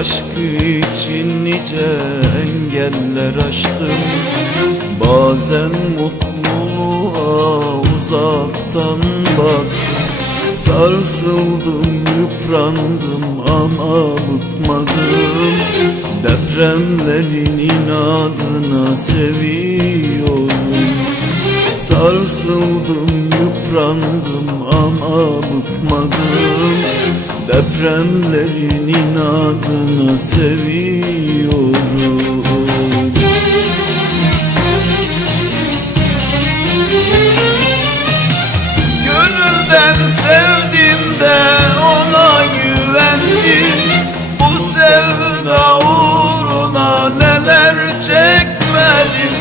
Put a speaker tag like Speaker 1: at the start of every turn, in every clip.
Speaker 1: aşk için nice engeller aştım. Bazen mutluluğa uzaktan baktım Sarsıldım, yıprandım ama bıkmadım. Depremlerin inadına seviyorum. Sarsıldım, yıprandım ama bıkmadım. Depremlerin inadına seviyorum. Gönülden sevdim de ona güvendim. Bu sevda uğruna neler çekmedim.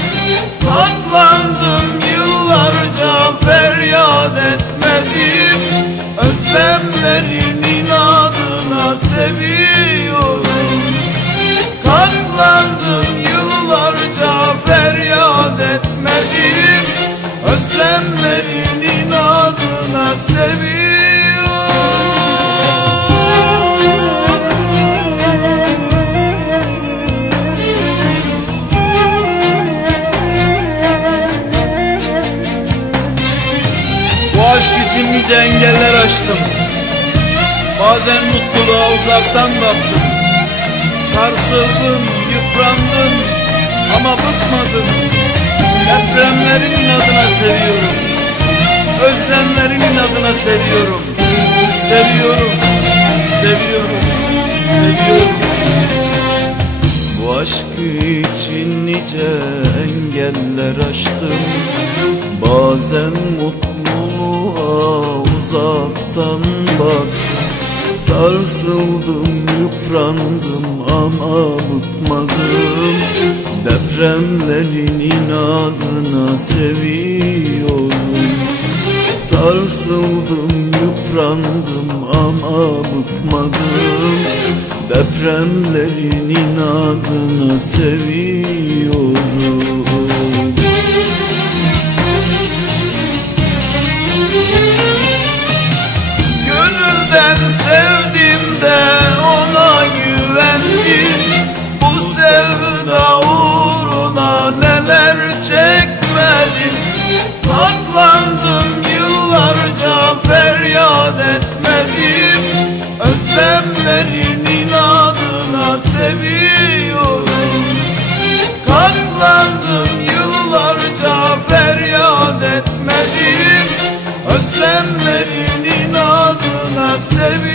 Speaker 1: Katlandım yıllarca feryat etmedim. Özlemlerin inadına seviyorum Katlandım yıllarca feryat etmedim. Özlemlerin inadına Bu aşk için nice engeller aştım Bazen mutluluğa uzaktan baktım. Sarsıldım, yıprandım ama bıkmadım. Depremlerin adına seviyorum. Özlemlerin adına seviyorum. Seviyorum, seviyorum, seviyorum. Bu aşk için nice engeller aştım. Bazen mutluluğa uzaktan baktım Sarsıldım, yıprandım ama bıkmadım. Depremlerin inadına seviyorum. Sarsıldım, yıprandım ama bıkmadım. Depremlerin inadına seviyorum. Gönülden sevdim de ona güvendim. Bu sevda uğruna neler çekmedim. Katlandım yıllarca feryat etmedim. Özlemlerinin adına seviyorum. Katlandım yıllarca feryat etmedim. Özlemlerinin adına seviyorum.